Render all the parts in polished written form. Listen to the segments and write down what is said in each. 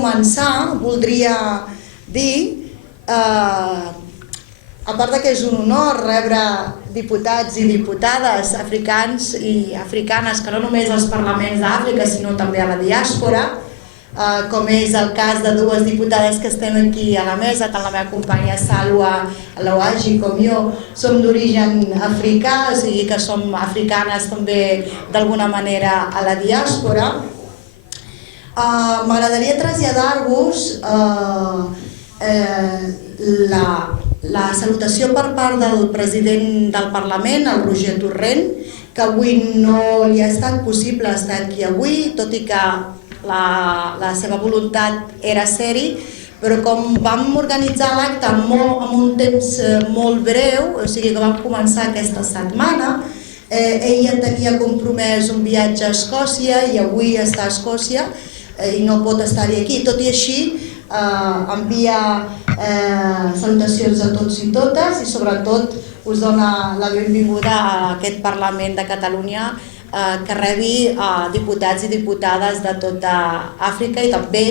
començar, voldria dir, a part que és un honor rebre diputats i diputades africans i africanes, que no només als parlaments d'Àfrica, sinó també a la diàspora, com és el cas de dues diputades que estem aquí a la mesa, tant la meva companya Salwa Louaji com jo, som d'origen africà, o sigui que som africanes també d'alguna manera a la diàspora. M'agradaria traslladar-vos la salutació per part del president del Parlament, el Roger Torrent, que avui no li ha estat possible estar aquí avui, tot i que la seva voluntat era ser-hi, però com vam organitzar l'acte amb un temps molt breu, o sigui que vam començar aquesta setmana, ella tenia compromès un viatge a Escòcia i avui està a Escòcia i no pot estar-hi aquí. Tot i així, envia salutacions a tots i totes i sobretot us dona la benvinguda a aquest Parlament de Catalunya que rebi diputats i diputades de tota Àfrica i també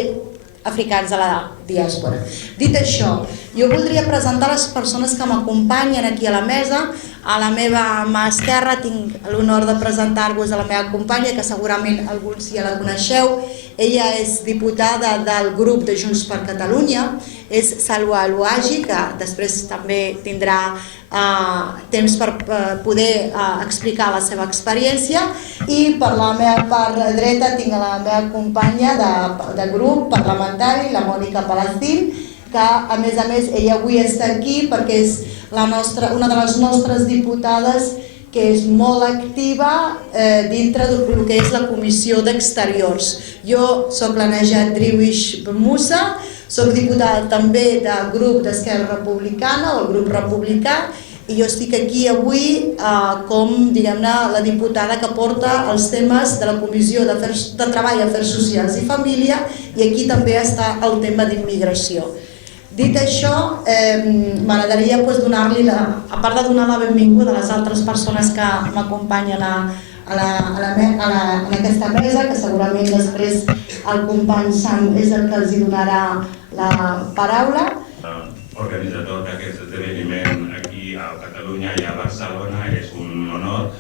africans a la diàspora. Dit això, jo voldria presentar les persones que m'acompanyen aquí a la mesa. A la meva mà esquerra tinc l'honor de presentar-vos a la meva companya, que segurament alguns ja la coneixeu. Ella és diputada del grup de Junts per Catalunya, és Salwa Louaji, que després també tindrà temps per poder explicar la seva experiència, i per la meva part dreta tinc la meva companya de grup parlamentari, la Mònica Palacín, que a més ella avui està aquí perquè és una de les nostres diputades que és molt activa dintre del que és la Comissió d'Exteriors. Jo soc la Najat Driouech Moussa, soc diputada també del grup d'Esquerra Republicana, o el grup republicà, i jo estic aquí avui com, diguem-ne, la diputada que porta els temes de la Comissió de Treball, Afers Socials i Família, i aquí també està el tema d'immigració. Dit això, m'agradaria donar-li, a part de donar la benvinguda a les altres persones que m'acompanyen en aquesta mesa, que segurament després el company Sam és el que els donarà la paraula. Organitzador d'aquest esdeveniment aquí a Catalunya i a Barcelona, és un honor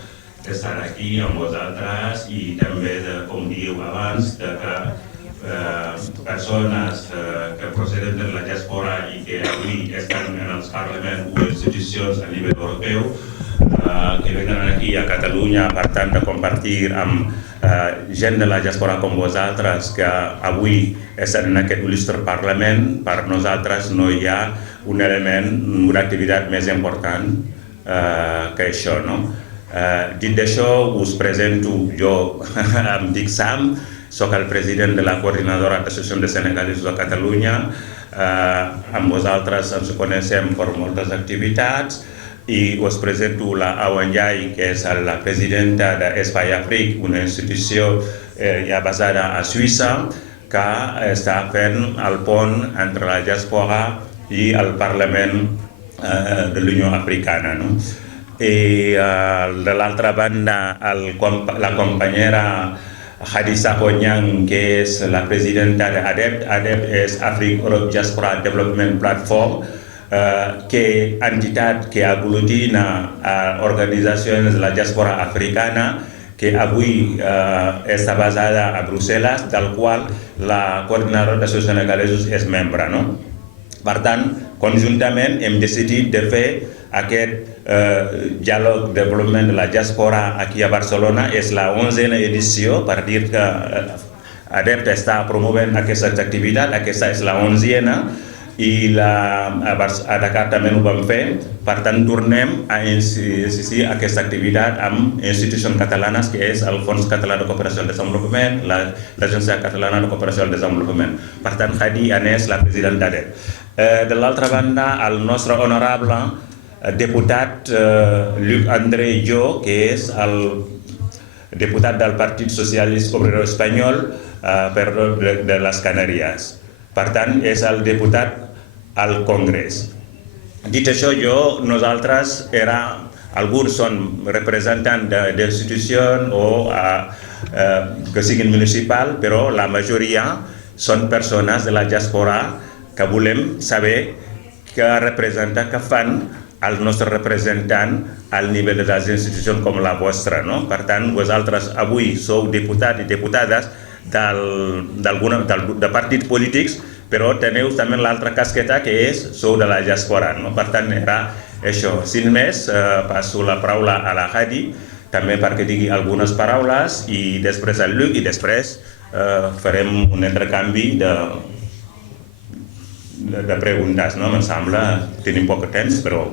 estar aquí amb vosaltres i també, com diu abans, que persones que proceden de la diàspora i que avui estan en els parlaments o institucions a nivell europeu, que venen aquí a Catalunya per tant de compartir amb gent de la diàspora com vosaltres que avui estan en aquest il·lustre Parlament. Per nosaltres no hi ha un element, una activitat més important que això. Dit això, us presento, jo em dic Sam, soc el president de la coordinadora d'Associació de Senegalesos a Catalunya. Amb vosaltres ens coneixem per moltes activitats i us presento la Awa Ndiaye, que és la presidenta d'Espai Afrique, una institució ja basada a Suïssa que està fent el pont entre la diàspora i el Parlament de l'Unió Africana. I de l'altra banda, la companyera Hadissa Konyang, que és la presidenta d'ADEP. ADEP és Africa Europe Diaspora Development Platform, que entitat que aglutina organitzacions de la diàspora africana, que avui està basada a Brussel·les, del qual la coordinadora d'associacions senegalesos és membre. Per tant, conjuntament hem decidit de fer aquest diàleg de desenvolupament de la diàspora aquí a Barcelona. És la 11a edició, per dir que ADEP està promovent aquesta activitat. Aquesta és la 11a i a Dakar també ho vam fer. Per tant, tornem a insistir aquesta activitat amb institucions catalanes, que és el Fons Català de Cooperació al Desenvolupament, l'Agència Catalana de Cooperació al Desenvolupament. Per tant, Hadi Anés, la presidenta d'ADEP. De l'altra banda, el nostre honorable diputat Luc André Jo, que és el diputat del Partit Socialista Obrero Espanyol de les Canàries. Per tant, és el diputat al Congrés. Dit això, nosaltres alguns són representants d'institucions o que siguin municipals, però la majoria són persones de la diàspora que volem saber què representa, què fan el nostre representant al nivell de les institucions com la vostra, no? Per tant, vosaltres avui sou diputats i diputades de partits polítics, però teniu també l'altra casqueta que és sou de la diàspora, no? Per tant, era això. Sin més, passo la paraula a la Hadi, també perquè digui algunes paraules, i després al Luc, i després farem un intercanvi de preguntes, no? Em sembla, tenim poc temps, però...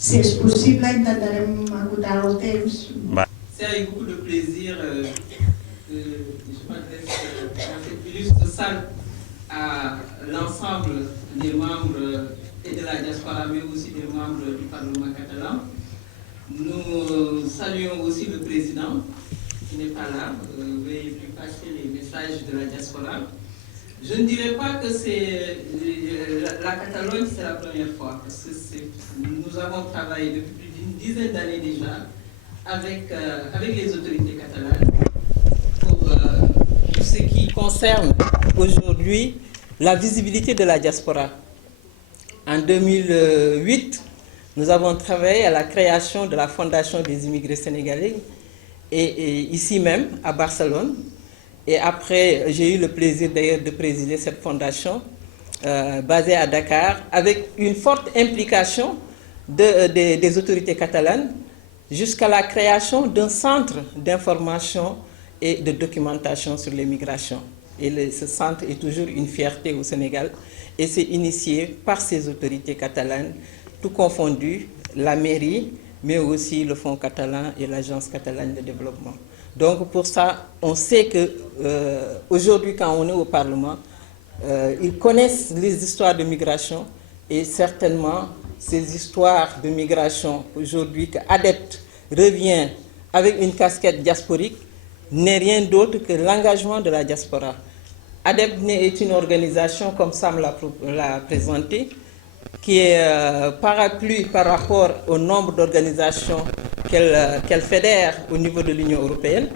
Si és possible, intentarem acotar el temps. C'est avec beaucoup de plaisir que je m'adresse dans cette illustre salle à l'ensemble des membres et de la diaspora, mais aussi des membres du Parlement catalan. Nous saluons aussi le président, qui n'est pas là, veuillez lui passer les messages de la diaspora. Je ne dirais pas que c'est la Catalogne, c'est la première fois, parce que nous avons travaillé depuis plus d'une dizaine d'années déjà avec les autorités catalanes pour tout ce qui concerne aujourd'hui la visibilité de la diaspora. En 2008, nous avons travaillé à la création de la Fondation des immigrés sénégalais, et ici même, à Barcelone. Et après, j'ai eu le plaisir d'ailleurs de présider cette fondation basée à Dakar, avec une forte implication des autorités catalanes, jusqu'à la création d'un centre d'information et de documentation sur les migrations. Et ce centre est toujours une fierté au Sénégal, et c'est initié par ces autorités catalanes, tout confondu, la mairie, mais aussi le Fonds catalan et l'Agence catalane de développement. Donc pour ça, on sait que aujourd'hui, quand on est au Parlement, ils connaissent les histoires de migration, et certainement ces histoires de migration aujourd'hui que ADEPT revient avec une casquette diasporique n'est rien d'autre que l'engagement de la diaspora. ADEPT est une organisation, comme Sam l'a présenté, qui est parapluie par rapport au nombre d'organisations qu'elle fédère au niveau de l'Union européenne.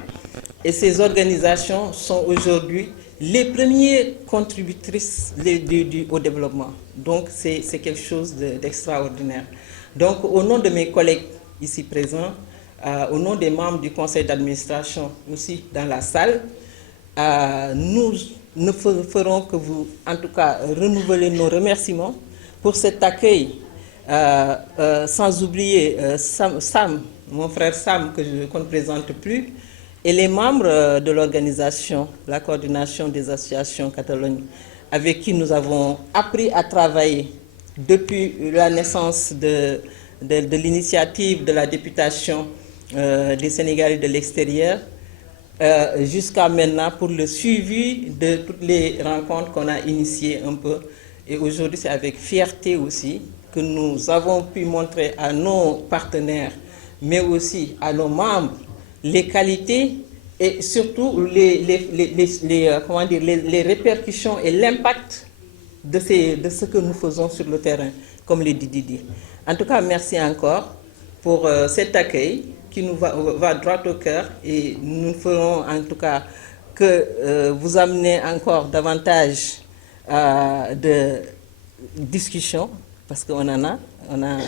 Et ces organisations sont aujourd'hui les premières contributrices au développement. Donc c'est quelque chose d'extraordinaire. Donc au nom de mes collègues ici présents, au nom des membres du conseil d'administration aussi dans la salle, nous ne ferons que vous, en tout cas, renouveler nos remerciements pour cet accueil, sans oublier Sam, mon frère Sam, qu'on ne présente plus, et les membres de l'organisation, la coordination des associations Catalogne, avec qui nous avons appris à travailler depuis la naissance de l'initiative de la députation des Sénégalais de l'extérieur, jusqu'à maintenant pour le suivi de toutes les rencontres qu'on a initiées un peu. Et aujourd'hui, c'est avec fierté aussi que nous avons pu montrer à nos partenaires, mais aussi à nos membres, les qualités et surtout les répercussions et l'impact de ce que nous faisons sur le terrain, comme les Didi. En tout cas, merci encore pour cet accueil qui nous va droit au cœur, et nous ferons en tout cas que vous amenez encore davantage de discussions, parce qu'on on a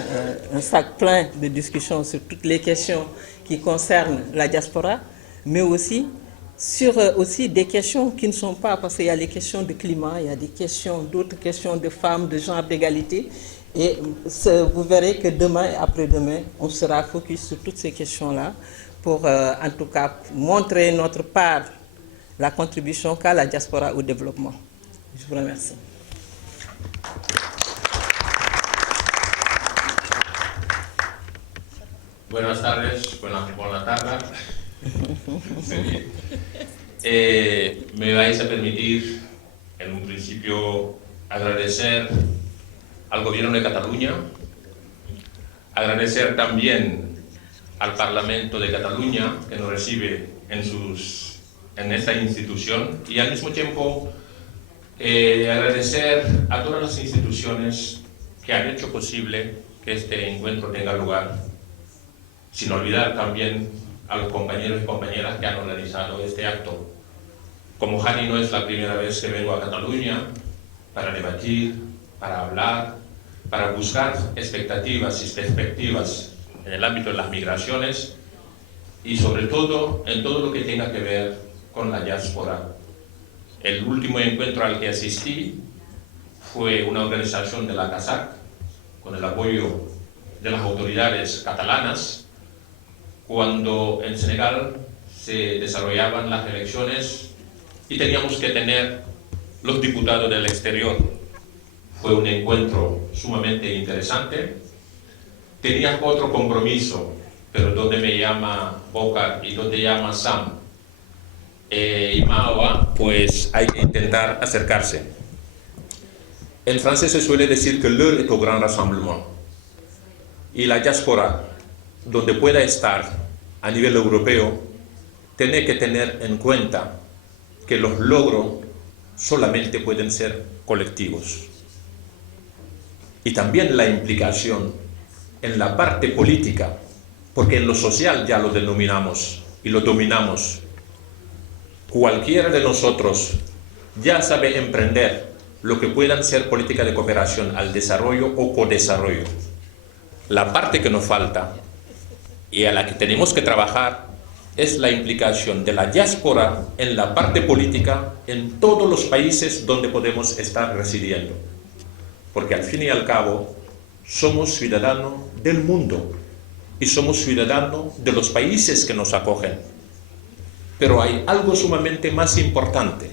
un sac plein de discussions sur toutes les questions qui concernent la diaspora, mais aussi sur des questions qui ne sont pas, parce qu'il y a les questions de climat, il y a des questions, d'autres questions de femmes, de genre, d'égalité. Et vous verrez que demain et après-demain, on sera focus sur toutes ces questions-là pour, en tout cas, montrer notre part, la contribution qu'a la diaspora au développement. Je vous remercie. Buenas tardes, buena tarde. Me vais a permitir, en un principio, agradecer al Gobierno de Cataluña, agradecer también al Parlamento de Cataluña, que nos recibe en esta institución, y al mismo tiempo agradecer a todas las instituciones que han hecho posible que este encuentro tenga lugar, sin olvidar también a los compañeros y compañeras que han organizado este acto. Como Hani no es la primera vez que vengo a Cataluña para debatir, para hablar, para buscar expectativas y perspectivas en el ámbito de las migraciones y sobre todo en todo lo que tenga que ver con la diáspora. El último encuentro al que asistí fue una organización de la CASAC con el apoyo de las autoridades catalanas cuando en Senegal se desarrollaban las elecciones y teníamos que tener los diputados del exterior. Fue un encuentro sumamente interesante. Tenía otro compromiso, pero donde me llama Bocar y donde llama Sam y Mawa, pues hay que intentar acercarse. En francés se suele decir que l'heure est au grand rassemblement. Y la diáspora, donde pueda estar a nivel europeo, tiene que tener en cuenta que los logros solamente pueden ser colectivos. Y también la implicación en la parte política, porque en lo social ya lo denominamos y lo dominamos. Cualquiera de nosotros ya sabe emprender lo que puedan ser políticas de cooperación al desarrollo o codesarrollo. La parte que nos falta y a la que tenemos que trabajar es la implicación de la diáspora en la parte política en todos los países donde podemos estar residiendo. Porque al fin y al cabo somos ciudadanos del mundo y somos ciudadanos de los países que nos acogen. Pero hay algo sumamente más importante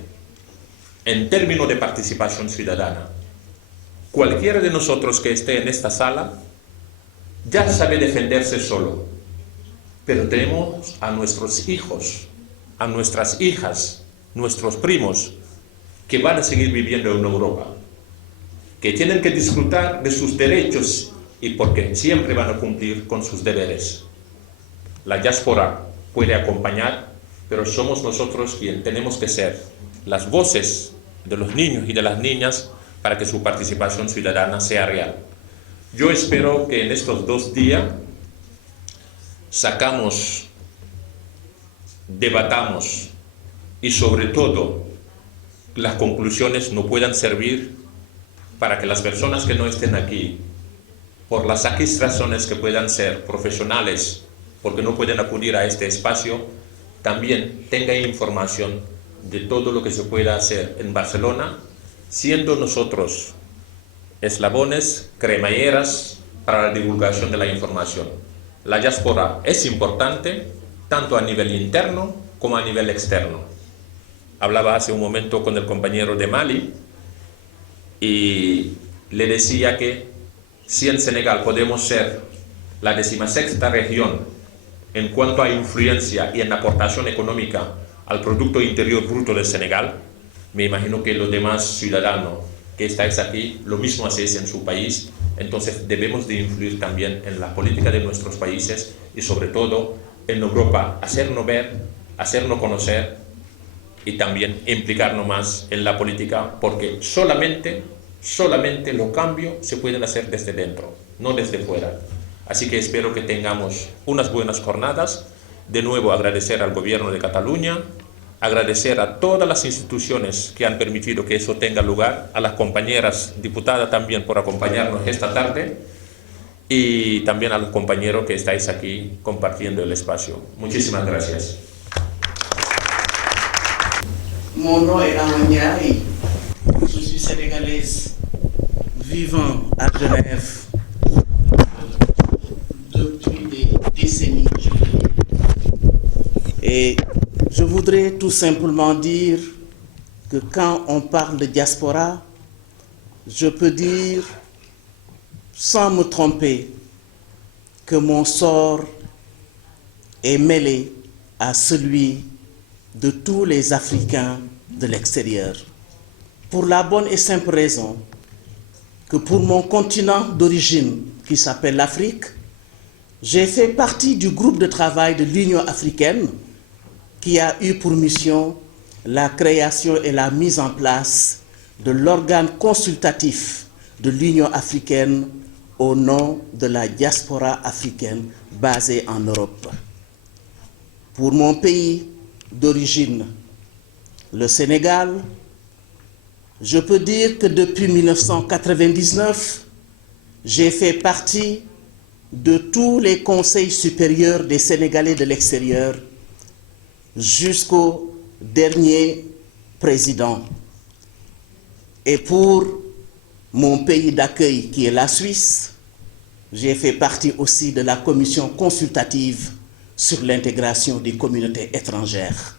en términos de participación ciudadana. Cualquiera de nosotros que esté en esta sala ya sabe defenderse solo, pero tenemos a nuestros hijos, a nuestras hijas, nuestros primos, que van a seguir viviendo en Europa, que tienen que disfrutar de sus derechos y porque siempre van a cumplir con sus deberes. La diáspora puede acompañar, pero somos nosotros quienes tenemos que ser las voces de los niños y de las niñas para que su participación ciudadana sea real. Yo espero que en estos 2 días debatamos y sobre todo las conclusiones nos puedan servir para que las personas que no estén aquí, por las X razones que puedan ser profesionales, porque no pueden acudir a este espacio, también tengan información de todo lo que se pueda hacer en Barcelona, siendo nosotros eslabones, cremalleras para la divulgación de la información. La diáspora es importante tanto a nivel interno como a nivel externo. Hablaba hace un momento con el compañero de Mali y le decía que si en Senegal podemos ser la 16ª región en cuanto a influencia y en aportación económica al Producto Interior Bruto de Senegal, me imagino que los demás ciudadanos que estáis aquí, lo mismo hacéis en su país. Entonces debemos de influir también en la política de nuestros países y sobre todo en Europa, hacernos ver, hacernos conocer y también implicarnos más en la política, porque solamente los cambios se pueden hacer desde dentro, no desde fuera. Así que espero que tengamos unas buenas jornadas. De nuevo agradecer al Gobierno de Cataluña, agradecer a todas las instituciones que han permitido que eso tenga lugar, a las compañeras diputadas también por acompañarnos esta tarde y también a los compañeros que estáis aquí compartiendo el espacio. Muchísimas gracias. Mon nom est Ramania et je suis sénégalaise vivant à Genève depuis des décennies. Et je voudrais tout simplement dire que quand on parle de diaspora, je peux dire, sans me tromper, que mon sort est mêlé à celui de tous les Africains de l'extérieur. Pour la bonne et simple raison que pour mon continent d'origine, qui s'appelle l'Afrique, j'ai fait partie du groupe de travail de l'Union africaine qui a eu pour mission la création et la mise en place de l'organe consultatif de l'Union africaine au nom de la diaspora africaine basée en Europe. Pour mon pays d'origine, le Sénégal, je peux dire que depuis 1999, j'ai fait partie de tous les conseils supérieurs des Sénégalais de l'extérieur jusqu'au dernier président. Et pour mon pays d'accueil qui est la Suisse, j'ai fait partie aussi de la commission consultative sur l'intégration des communautés étrangères.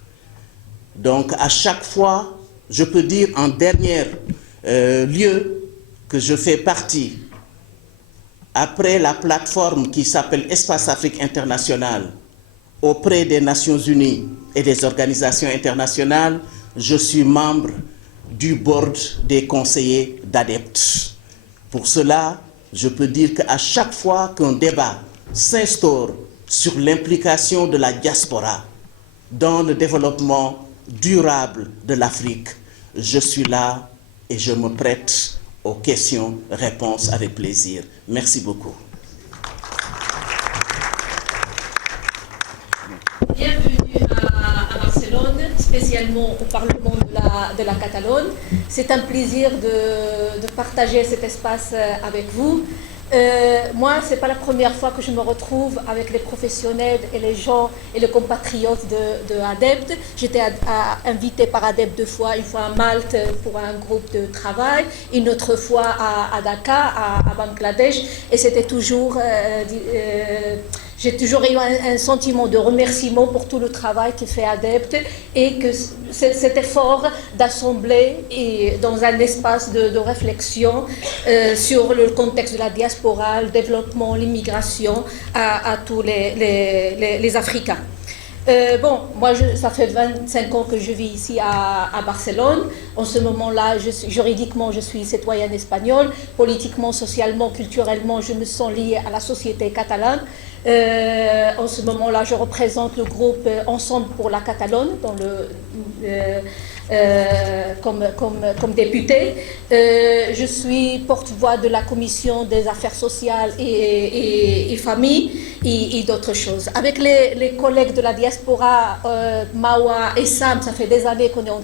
Donc à chaque fois, je peux dire en dernier lieu que je fais partie, après la plateforme qui s'appelle Espace Afrique International, auprès des Nations Unies et des organisations internationales, je suis membre du board des conseillers d'adeptes. Pour cela, je peux dire qu'à chaque fois qu'un débat s'instaure sur l'implication de la diaspora dans le développement durable de l'Afrique, je suis là et je me prête aux questions-réponses avec plaisir. Merci beaucoup. Bienvenue à Barcelone, spécialement au Parlement de la Catalogne. C'est un plaisir de partager cet espace avec vous. Moi, ce n'est pas la première fois que je me retrouve avec les professionnels et les gens et les compatriotes de ADEPT. J'étais invitée par ADEPT 2 fois, une fois à Malte pour un groupe de travail, une autre fois à Dakar, à Bangladesh, et c'était toujours... j'ai toujours eu un sentiment de remerciement pour tout le travail qui fait ADEPT et que cet effort d'assembler dans un espace de réflexion sur le contexte de la diaspora, le développement, l'immigration à tous les Africains. Moi, ça fait 25 ans que je vis ici à Barcelone. En ce moment-là, juridiquement, je suis citoyenne espagnole. Politiquement, socialement, culturellement, je me sens liée à la société catalane. En ce moment-là, je représente le groupe Ensemble pour la Catalogne comme députée. Je suis porte-voix de la Commission des affaires sociales et familles et d'autres choses. Avec les collègues de la diaspora, Mawa et Sam, ça fait des années qu'on est en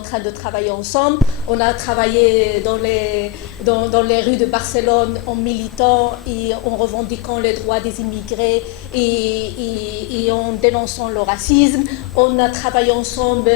train de travailler ensemble. On a travaillé dans les rues de Barcelone en militant et en revendiquant les droits des immigrés et en dénonçant le racisme. On a travaillé ensemble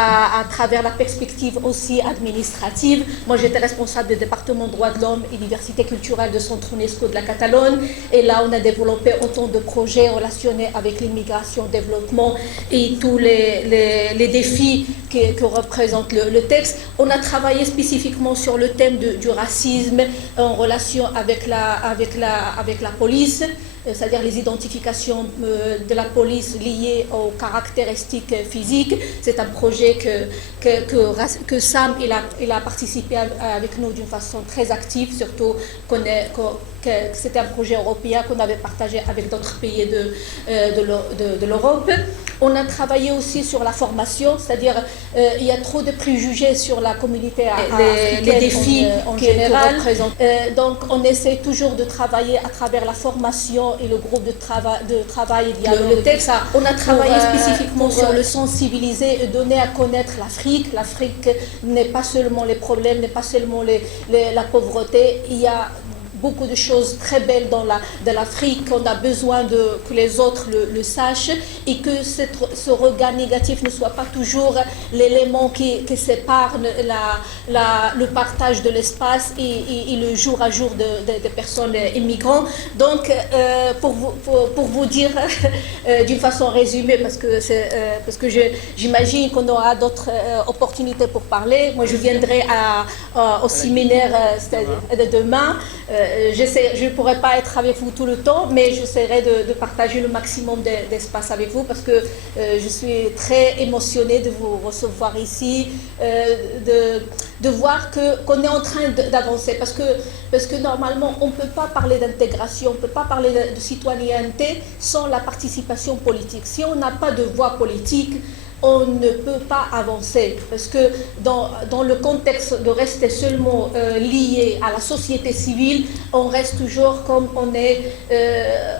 à travers la perspective aussi administrative. Moi, j'étais responsable du département droits de l'homme et diversité culturelle de Centre UNESCO de la Catalogne. Et là, on a développé autant de projets relationnés avec l'immigration, le développement et tous les défis que représente le texte. On a travaillé spécifiquement sur le thème du racisme en relation avec la police, c'est-à-dire les identifications de la police liées aux caractéristiques physiques. C'est un projet que Sam il a participé avec nous d'une façon très active, surtout que c'était un projet européen qu'on avait partagé avec d'autres pays de l'Europe. On a travaillé aussi sur la formation, c'est-à-dire il y a trop de préjugés sur la communauté africaine, les défis en général. Donc on essaie toujours de travailler à travers la formation et le groupe de travail et dialogue. Le texte, on a travaillé spécifiquement sur le sensibiliser et donner à connaître l'Afrique. L'Afrique n'est pas seulement les problèmes, n'est pas seulement la pauvreté. Il y a beaucoup de choses très belles dans l'Afrique, qu'on a besoin que les autres le sachent et que ce regard négatif ne soit pas toujours l'élément qui sépare le partage de l'espace et le jour à jour des personnes immigrantes. Donc, pour vous dire d'une façon résumée, parce que j'imagine qu'on aura d'autres opportunités pour parler. Moi, je viendrai au séminaire de demain. Je ne pourrai pas être avec vous tout le temps, mais j'essaierai de partager le maximum d'espace avec vous parce que je suis très émotionnée de vous recevoir ici, de voir qu'on est en train d'avancer. Parce que normalement, on ne peut pas parler d'intégration, on ne peut pas parler de citoyenneté sans la participation politique. Si on n'a pas de voix politique, on ne peut pas avancer. Parce que dans le contexte de rester seulement lié à la société civile, on reste toujours comme on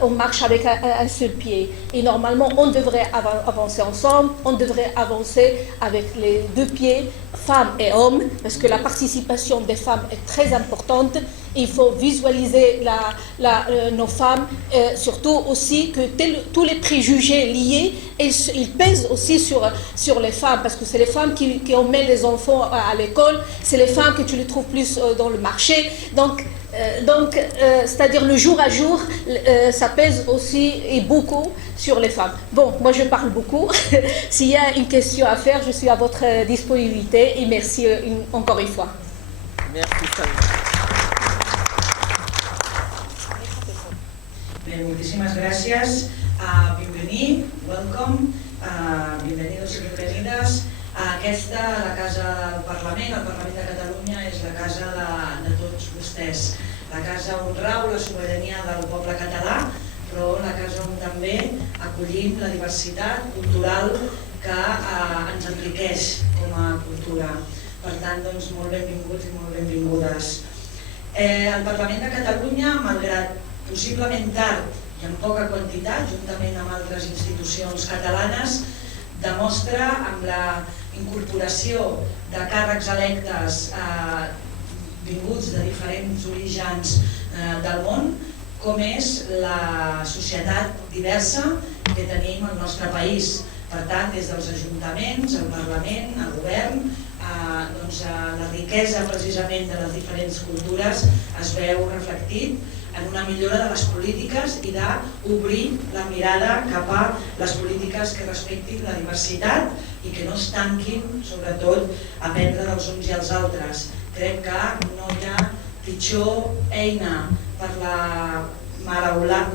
marche avec un seul pied. Et normalement, on devrait avancer ensemble, on devrait avancer avec les deux pieds, femmes et hommes, parce que la participation des femmes est très importante. Il faut visualiser nos femmes, surtout aussi que tous les préjugés liés, ils pèsent aussi sur les femmes, parce que c'est les femmes qui emmènent les enfants à l'école, c'est les femmes que tu les trouves plus dans le marché. Donc c'est-à-dire le jour à jour, ça pèse aussi et beaucoup sur les femmes. Bon, moi je parle beaucoup. S'il y a une question à faire, je suis à votre disponibilité et merci encore une fois. Merci, Bien, muchísimas gracias. Bienvenido, welcome, bienvenidos y bienvenidas. Aquesta, la Casa del Parlament, el Parlament de Catalunya, és la casa de tots vostès. La casa on rau la sobirania del poble català, però la casa on també acollim la diversitat cultural que ens enriqueix com a cultura. Per tant, doncs, molt benvinguts i molt benvingudes. El Parlament de Catalunya, malgrat possiblement tard i en poca quantitat, juntament amb altres institucions catalanes, demostra amb la incorporació de càrrecs electes vinguts de diferents orígens del món, com és la societat diversa que tenim al nostre país. Per tant, des dels ajuntaments, el Parlament, el govern, la riquesa precisament de les diferents cultures es veu reflectit en una millora de les polítiques i d'obrir la mirada cap a les polítiques que respectin la diversitat i que no es tanquin, sobretot, a aprendre dels uns i els altres. Crec que no hi ha pitjor eina per la malaurat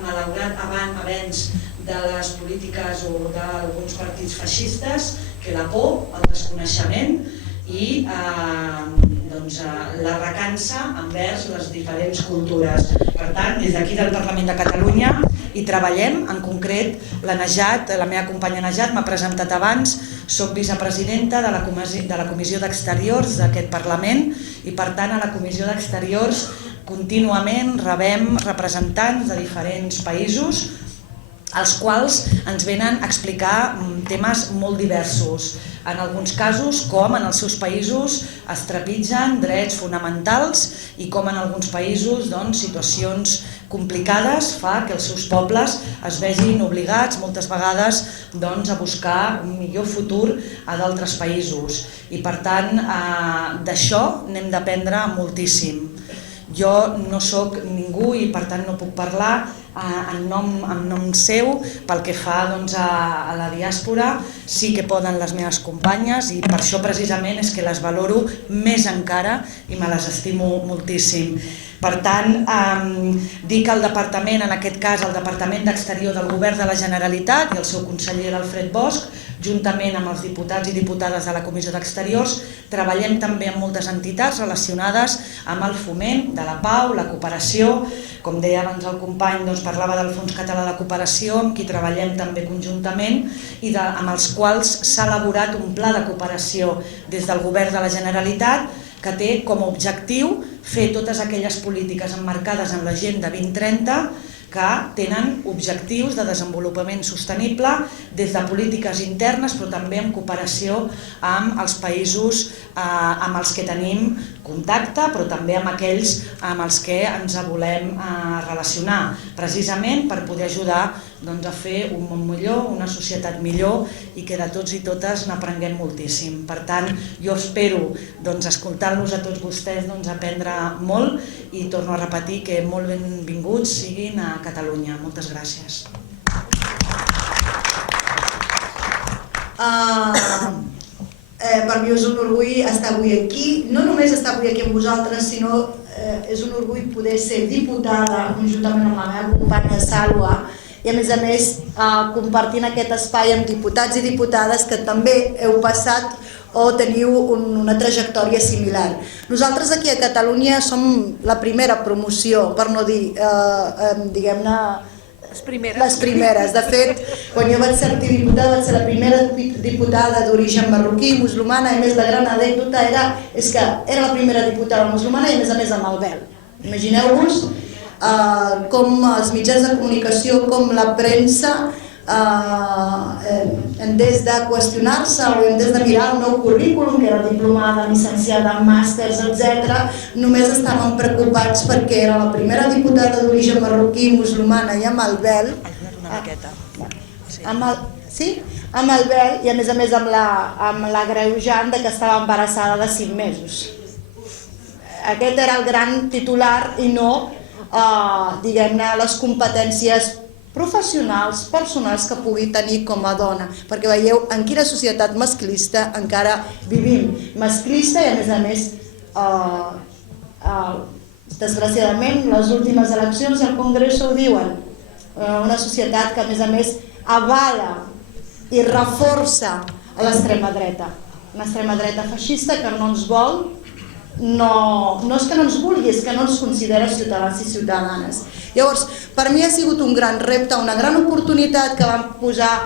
avenç de les polítiques o d'alguns partits feixistes que la por, el desconeixement i la recança envers les diferents cultures. Per tant, des d'aquí del Parlament de Catalunya hi treballem, en concret la Najat, la meva companya Najat, m'ha presentat abans, soc vicepresidenta de la Comissió d'Exteriors d'aquest Parlament i per tant a la Comissió d'Exteriors contínuament rebem representants de diferents països els quals ens venen a explicar temes molt diversos. En alguns casos, com en els seus països es trepitgen drets fonamentals i com en alguns països situacions complicades fa que els seus pobles es vegin obligats moltes vegades a buscar un millor futur a d'altres països. I per tant, d'això n'hem d'aprendre moltíssim. Jo no sóc ningú i per tant no puc parlar en nom seu pel que fa a la diàspora. Sí que poden les meves companyes i per això precisament és que les valoro més encara i me les estimo moltíssim. Per tant, dir que el departament, en aquest cas el Departament d'Exterior del Govern de la Generalitat i el seu conseller l'Alfred Bosch, juntament amb els diputats i diputades de la Comissió d'Exteriors, treballem també amb moltes entitats relacionades amb el foment de la pau, la cooperació. Com deia abans el company, parlava del Fons Català de Cooperació, amb qui treballem també conjuntament i amb els quals s'ha elaborat un pla de cooperació des del Govern de la Generalitat que té com a objectiu fer totes aquelles polítiques emmarcades en l'Agenda 2030 que tenen objectius de desenvolupament sostenible des de polítiques internes però també en cooperació amb els països amb els que tenim contacte però també amb aquells amb els que ens volem relacionar, precisament per poder ajudar a fer un món millor, una societat millor i que de tots i totes n'aprenguem moltíssim. Per tant, jo espero escoltar-los a tots vostès aprendre molt i torno a repetir que molt benvinguts siguin a Catalunya. Moltes gràcies. Per mi és un orgull estar avui aquí, no només estar avui aquí amb vosaltres, sinó és un orgull poder ser diputada conjuntament amb la meva companya Sàlua i a més compartint aquest espai amb diputats i diputades que també heu passat o teniu una trajectòria similar. Nosaltres aquí a Catalunya som la primera promoció, per no dir, diguem-ne, Les primeres. De fet, quan jo vaig ser diputada, vaig ser la primera diputada d'origen marroquí, musulmana, i a més la gran anècdota és que era la primera diputada musulmana i a més amb el vel. Imagineu-vos com els mitjans de comunicació, com la premsa, en des de qüestionar-se o en des de mirar el meu currículum, que era diplomada, llicenciada en màsters, etc., només estaven preocupats perquè era la primera diputada d'origen marroquí, musulmana i amb el vel, amb el vel i a més amb l'agreujant que estava embarassada de 5 mesos. Aquest era el gran titular i no, diguem-ne, les competències professionals, personals que pugui tenir com a dona, perquè veieu en quina societat masclista encara vivim. Masclista i a més, desgraciadament, les últimes eleccions al Congrés ho diuen, una societat que a més avala i reforça a l'extrema dreta, una extrema dreta feixista que no ens vol, no és que no ens vulgui, és que no ens considera ciutadans i ciutadanes. Llavors, per mi ha sigut un gran repte, una gran oportunitat que vam posar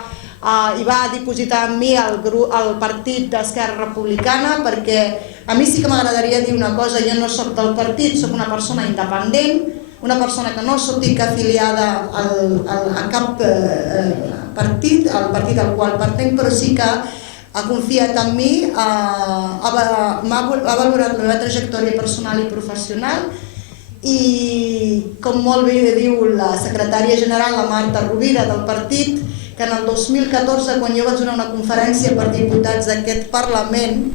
i va dipositar en mi el partit d'Esquerra Republicana, perquè a mi sí que m'agradaria dir una cosa, jo no soc del partit, soc una persona independent, una persona que no estic afiliada a cap partit, al partit al qual pertenc, però sí que ha confiat en mi, ha valorat la meva trajectòria personal i professional i, com molt bé diu la secretària general, la Marta Rovira, del partit, que en el 2014, quan jo vaig donar una conferència per diputats d'aquest Parlament,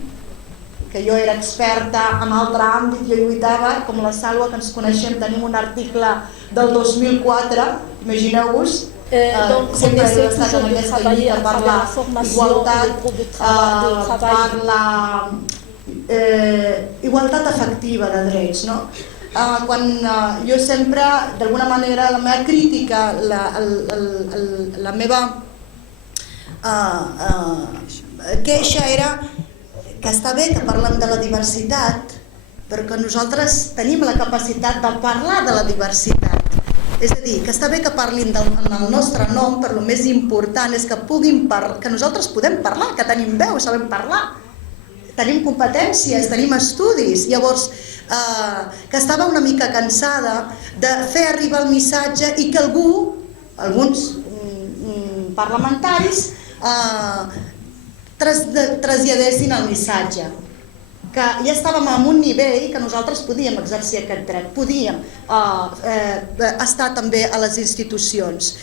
que jo era experta en altre àmbit, jo lluitava, com la Salwa, que ens coneixem, tenim un article del 2004, imagineu-vos, sempre he estat en aquesta lluita per la igualtat, per la igualtat efectiva de drets, no? Quan jo sempre, d'alguna manera, la meva crítica, la meva queixa era que està bé que parlem de la diversitat, però que nosaltres tenim la capacitat de parlar de la diversitat. És a dir, que està bé que parlin en el nostre nom, però el més important és que nosaltres podem parlar, que tenim veu, sabem parlar, tenim competències, tenim estudis. Llavors, que estava una mica cansada de fer arribar el missatge i que alguns parlamentaris traslladessin el missatge, que ja estàvem en un nivell que nosaltres podíem exercir aquest dret, podíem estar també a les institucions.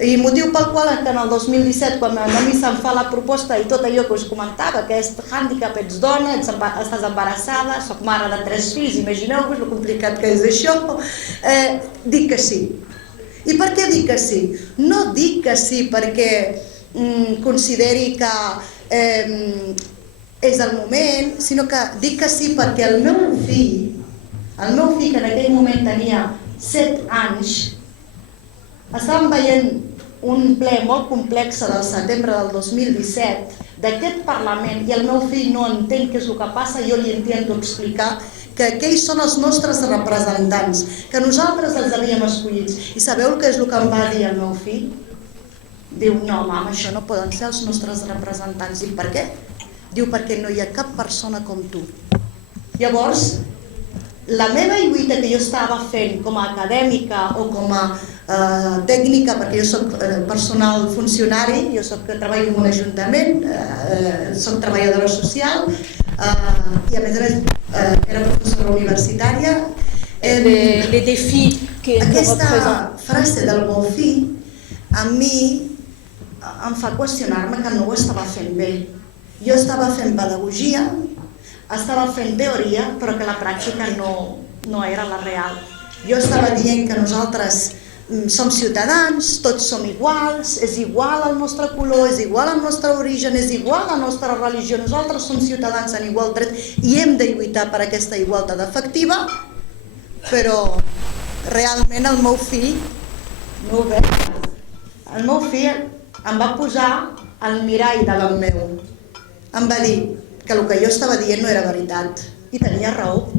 I motiu pel qual en el 2017, quan a mi se'm fa la proposta i tot allò que us comentava, que és hàndicap, ets dona, estàs embarassada, soc mare de 3 fills, imagineu-vos el complicat que és això, dic que sí. I per què dic que sí? No dic que sí perquè consideri que és el moment, sinó que dic que sí perquè el meu fill, que en aquell moment tenia 7 anys, estàvem veient un ple molt complex del setembre del 2017 d'aquest Parlament i el meu fill no entén què és el que passa, jo li intento explicar que aquells són els nostres representants, que nosaltres els havíem escollits. I sabeu què és el que em va dir el meu fill? Diu, no, mama, això no poden ser els nostres representants. I per què? Diu, perquè no hi ha cap persona com tu. Llavors, la meva lluita que jo estava fent com a acadèmica o com a tècnica, perquè jo soc personal funcionari, jo treballo en un ajuntament, soc treballadora social i a més era professora universitària. Aquesta frase del meu fill a mi em fa qüestionar-me que no ho estava fent bé. Jo estava fent pedagogia, estava fent teoria, però que la pràctica no era la real. Jo estava dient que nosaltres som ciutadans, tots som iguals, és igual el nostre color, és igual el nostre origen, és igual la nostra religió, nosaltres som ciutadans en igual dret i hem de lluitar per aquesta igualtat efectiva, però realment el meu fill no ho veia. El meu fill em va posar el mirall davant meu. Em va dir que el que jo estava dient no era veritat i tenia raó,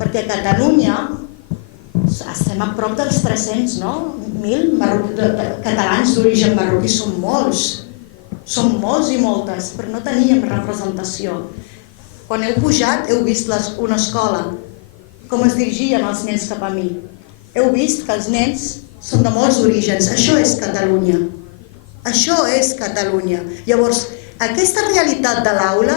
perquè a Catalunya estem a prop dels 300 catalans d'origen marroquí, som molts i moltes, però no teníem representació. Quan heu pujat heu vist una escola, com es dirigien els nens cap a mi. Heu vist que els nens són de molts orígens. Això és Catalunya. Això és Catalunya. Llavors, aquesta realitat de l'aula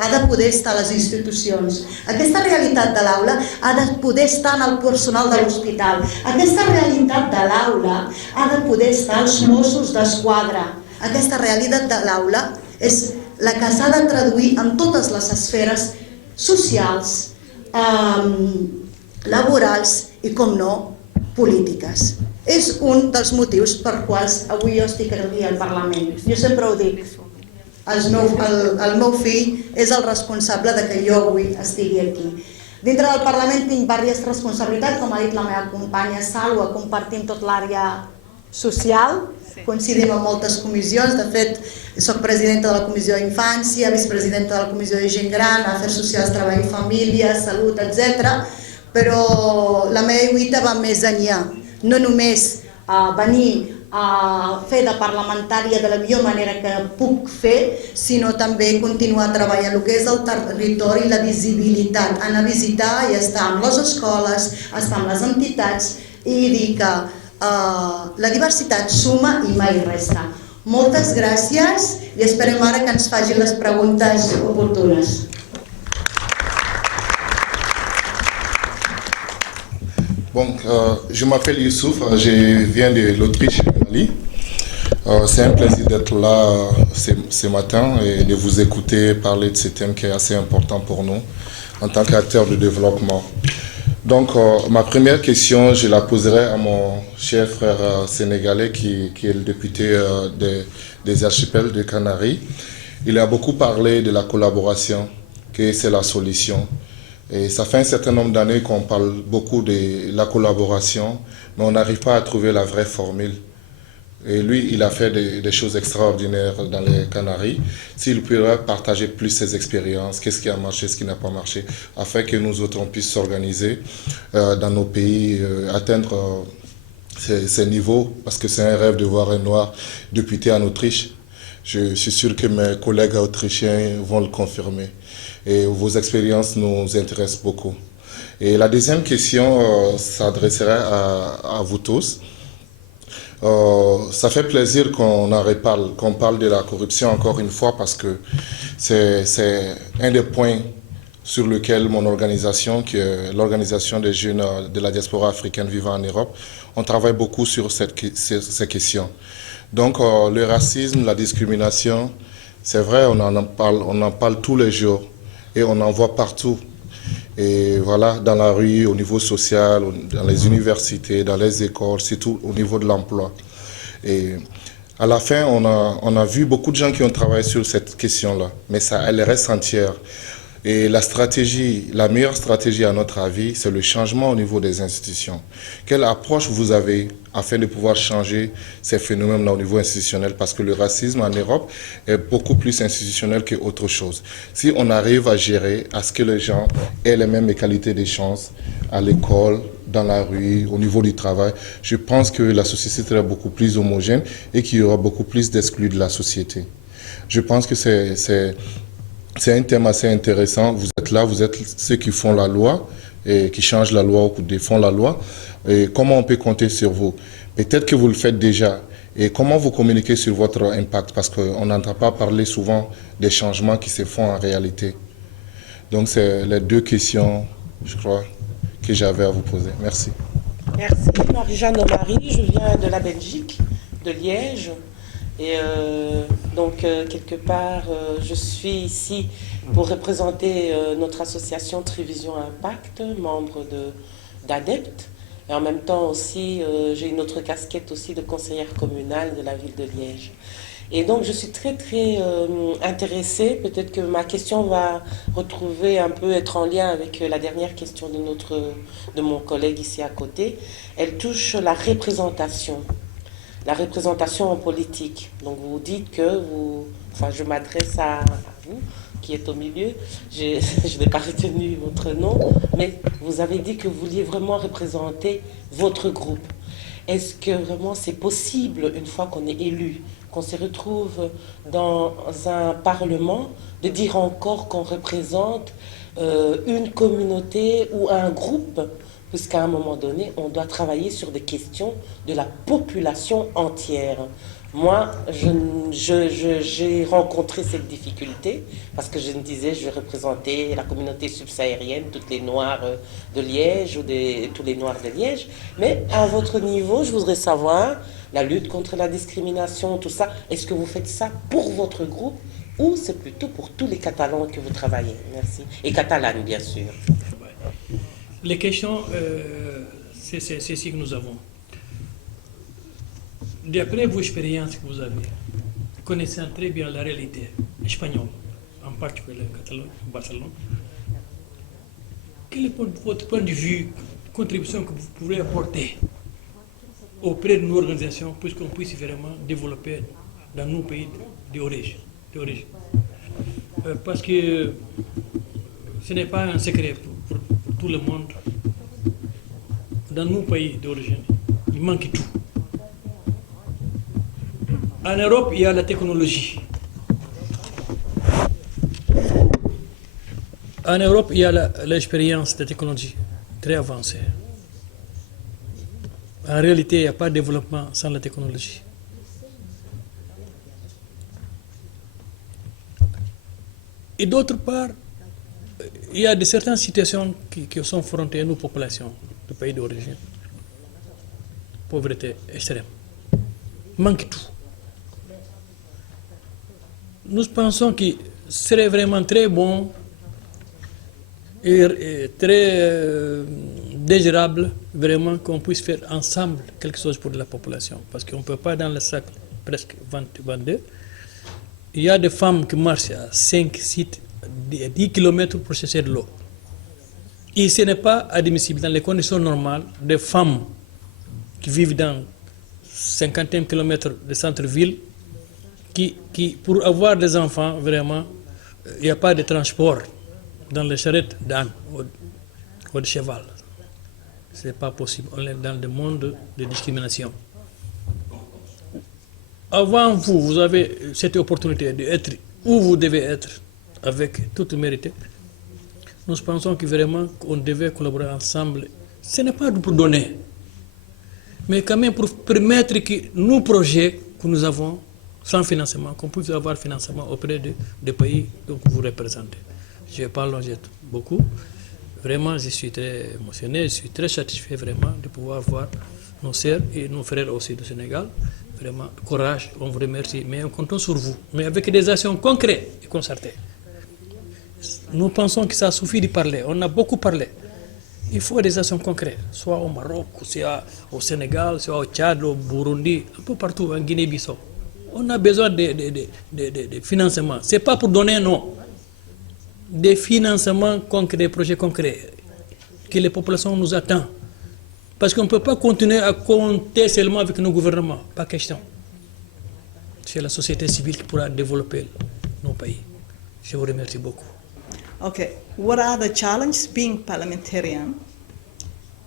ha de poder estar a les institucions. Aquesta realitat de l'aula ha de poder estar en el personal de l'hospital. Aquesta realitat de l'aula ha de poder estar als Mossos d'Esquadra. Aquesta realitat de l'aula és la que s'ha de traduir en totes les esferes socials, laborals i, com no, polítiques. És un dels motius per quals avui jo estic aquí al Parlament. Jo sempre ho dic, el meu fill és el responsable de que jo avui estigui aquí. Dintre del Parlament tinc diverses responsabilitats, com ha dit la meva companya Salwa, compartim tot l'àrea social, coincidim en moltes comissions. De fet, soc presidenta de la Comissió d'Infància, vicepresidenta de la Comissió de Gent Gran, Afers Socials, Treball i Família, Salut, etc. Però la meva lluita va més enllà. No només venir a fer de parlamentària de la millor manera que puc fer, sinó també continuar treballant el que és el territori i la visibilitat, anar a visitar i estar amb les escoles, estar amb les entitats i dir que la diversitat suma i mai resta. Moltes gràcies i esperem ara que ens facin les preguntes oportunes. Bon, je m'appelle Youssouf, je viens de l'Autriche et du Mali. C'est un plaisir d'être là ce matin et de vous écouter parler de ce thème qui est assez important pour nous en tant qu'acteurs de développement. Donc, ma première question, je la poserai à mon cher frère sénégalais qui est le député des archipels de Canaries. Il a beaucoup parlé de la collaboration, que c'est la solution. Et ça fait un certain nombre d'années qu'on parle beaucoup de la collaboration, mais on n'arrive pas à trouver la vraie formule. Et lui, il a fait des choses extraordinaires dans les Canaries. S'il pourrait partager plus ses expériences, qu'est-ce qui a marché, ce qui n'a pas marché, afin que nous autres on puisse s'organiser dans nos pays, atteindre ces niveaux, parce que c'est un rêve de voir un noir député en Autriche. Je suis sûr que mes collègues autrichiens vont le confirmer. Et vos expériences nous intéressent beaucoup. Et la deuxième question s'adresserait à vous tous. Ça fait plaisir qu'on en reparle, qu'on parle de la corruption encore une fois, parce que c'est un des points sur lequel mon organisation, qui est l'organisation des jeunes de la diaspora africaine vivant en Europe, on travaille beaucoup sur ces questions. Donc le racisme, la discrimination, c'est vrai, on en parle tous les jours et on en voit partout. Et voilà, dans la rue, au niveau social, dans les universités, dans les écoles, surtout au niveau de l'emploi. Et à la fin, on a vu beaucoup de gens qui ont travaillé sur cette question-là, mais elle reste entière. Et la meilleure stratégie à notre avis, c'est le changement au niveau des institutions. Quelle approche vous avez afin de pouvoir changer ces phénomènes-là au niveau institutionnel? Parce que le racisme en Europe est beaucoup plus institutionnel qu'autre chose. Si on arrive à gérer à ce que les gens aient les mêmes qualités de chance à l'école, dans la rue, au niveau du travail, je pense que la société sera beaucoup plus homogène et qu'il y aura beaucoup plus d'exclus de la société. Je pense que c'est un thème assez intéressant. Vous êtes là, vous êtes ceux qui font la loi et qui changent la loi ou qui défendent la loi. Et comment on peut compter sur vous? Peut-être que vous le faites déjà. Et comment vous communiquez sur votre impact? Parce qu'on n'entend pas parler souvent des changements qui se font en réalité. Donc c'est les deux questions, je crois, que j'avais à vous poser. Merci. Merci. Marie-Jeanne Marie, je viens de la Belgique, de Liège. Et quelque part, je suis ici pour représenter notre association Trivision Impact, membre d'ADEPT. Et en même temps aussi, j'ai une autre casquette aussi de conseillère communale de la ville de Liège. Et donc, je suis très, très intéressée. Peut-être que ma question va être en lien avec la dernière question de mon collègue ici à côté. Elle touche la représentation. La représentation en politique. Donc vous dites que je m'adresse à vous qui êtes au milieu, je n'ai pas retenu votre nom, mais vous avez dit que vous vouliez vraiment représenter votre groupe. est-ce que vraiment c'est possible, une fois qu'on est élu, qu'on se retrouve dans un parlement, de dire encore qu'on représente une communauté ou un groupe, puisqu'à un moment donné, on doit travailler sur des questions de la population entière. Moi, j'ai rencontré cette difficulté parce que je me disais, je vais représenter la communauté subsaharienne, toutes les Noirs de Liège ou tous les Noirs de Liège. Mais à votre niveau, je voudrais savoir, la lutte contre la discrimination, tout ça, est-ce que vous faites ça pour votre groupe ou c'est plutôt pour tous les Catalans que vous travaillez? Merci. Et Catalanes, bien sûr. Les questions, c'est ce que nous avons. D'après vos expériences que vous avez, connaissant très bien la réalité espagnole, en particulier en Catalogne, en Barcelone, quel est votre point de vue, contribution que vous pourrez apporter auprès de nos organisations pour qu'on puisse vraiment développer dans nos pays d'origine? Parce que ce n'est pas un secret pour tout le monde. Dans nos pays d'origine, il manque tout. En Europe, il y a la technologie. En Europe, il y a l'expérience de technologie très avancée. En réalité, il n'y a pas de développement sans la technologie. Et d'autre part, il y a certaines situations qui sont confrontées à nos populations de pays d'origine. Pauvreté extrême. Manque tout. Nous pensons que ce serait vraiment très bon et très désirable vraiment qu'on puisse faire ensemble quelque chose pour la population. Parce qu'on ne peut pas dans le siècle presque 22. Il y a des femmes qui marchent à 5, 6, 10 km pour chercher de l'eau. Et ce n'est pas admissible dans les conditions normales des femmes qui vivent dans 50 km de centre-ville qui, pour avoir des enfants, vraiment, il n'y a pas de transport dans les charrettes d'âne ou de cheval. Ce n'est pas possible. On est dans le monde de discrimination. Avant vous, vous avez cette opportunité d'être où vous devez être avec toute mérite. Nous pensons que vraiment qu'on devait collaborer ensemble. Ce n'est pas pour donner, mais quand même pour permettre que nos projets que nous avons sans financement, qu'on puisse avoir financement auprès des pays que vous représentez. Je ne vais pas allonger beaucoup. Vraiment, je suis très émotionné, je suis très satisfait vraiment de pouvoir voir nos sœurs et nos frères aussi du Sénégal. Vraiment, courage, on vous remercie, mais on compte sur vous, mais avec des actions concrètes et concertées. Nous pensons que ça suffit de parler, on a beaucoup parlé. Il faut des actions concrètes, soit au Maroc, soit au Sénégal, soit au Tchad, au Burundi, un peu partout, en Guinée-Bissau. On a besoin de financement. Ce n'est pas pour donner, non. Des financements concrets, des projets concrets que les populations nous attendent. Parce qu'on ne peut pas continuer à compter seulement avec nos gouvernements. Pas question. C'est la société civile qui pourra développer nos pays. Je vous remercie beaucoup. Okay, what are the challenges being parliamentarian?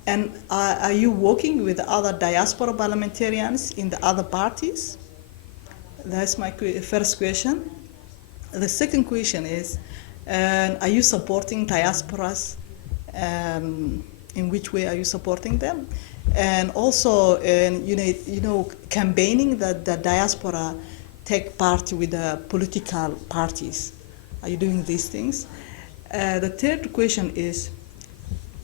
And are you working with other diaspora parliamentarians in the other parties? That's my first question. The second question is, are you supporting diasporas? In which way are you supporting them? And also, campaigning that the diaspora take part with the political parties. Are you doing these things? The third question is,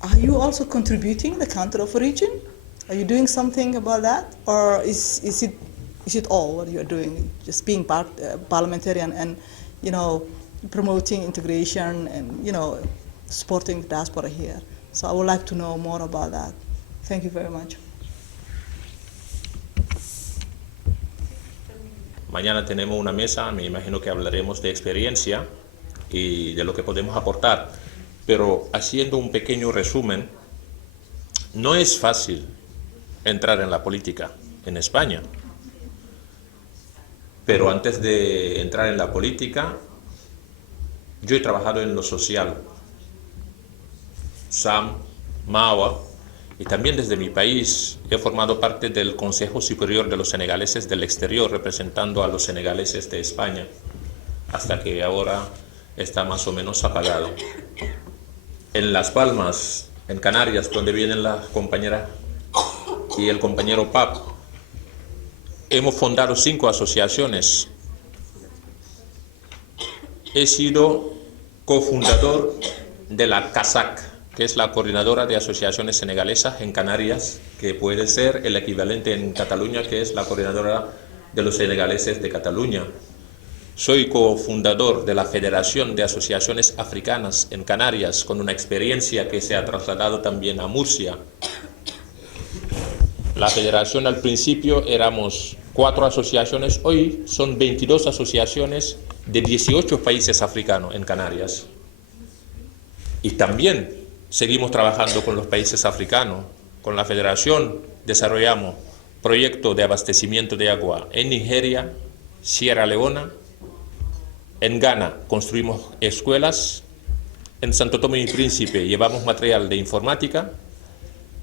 are you also contributing the country of origin? Are you doing something about that? Or is it all what you are doing, just being parliamentarian and, promoting integration and, supporting diaspora here? So I would like to know more about that. Thank you very much. Mañana tenemos una mesa, me imagino que hablaremos de experiencia y de lo que podemos aportar, pero haciendo un pequeño resumen, no es fácil entrar en la política en España, pero antes de entrar en la política, yo he trabajado en lo social. Sam, Mawa y también desde mi país he formado parte del Consejo Superior de los Senegaleses del Exterior, representando a los senegaleses de España, hasta que ahora está más o menos apagado. En Las Palmas, en Canarias, donde vienen la compañera y el compañero Pap, hemos fundado 5 asociaciones. He sido cofundador de la CASAC, que es la Coordinadora de Asociaciones Senegalesas en Canarias, que puede ser el equivalente en Cataluña, que es la Coordinadora de los Senegaleses de Cataluña. Soy cofundador de la Federación de Asociaciones Africanas en Canarias, con una experiencia que se ha trasladado también a Murcia. La federación al principio éramos 4 asociaciones, hoy son 22 asociaciones de 18 países africanos en Canarias. Y también seguimos trabajando con los países africanos. Con la federación desarrollamos proyectos de abastecimiento de agua en Nigeria, Sierra Leona. En Ghana construimos escuelas. En Santo Tomé y Príncipe llevamos material de informática.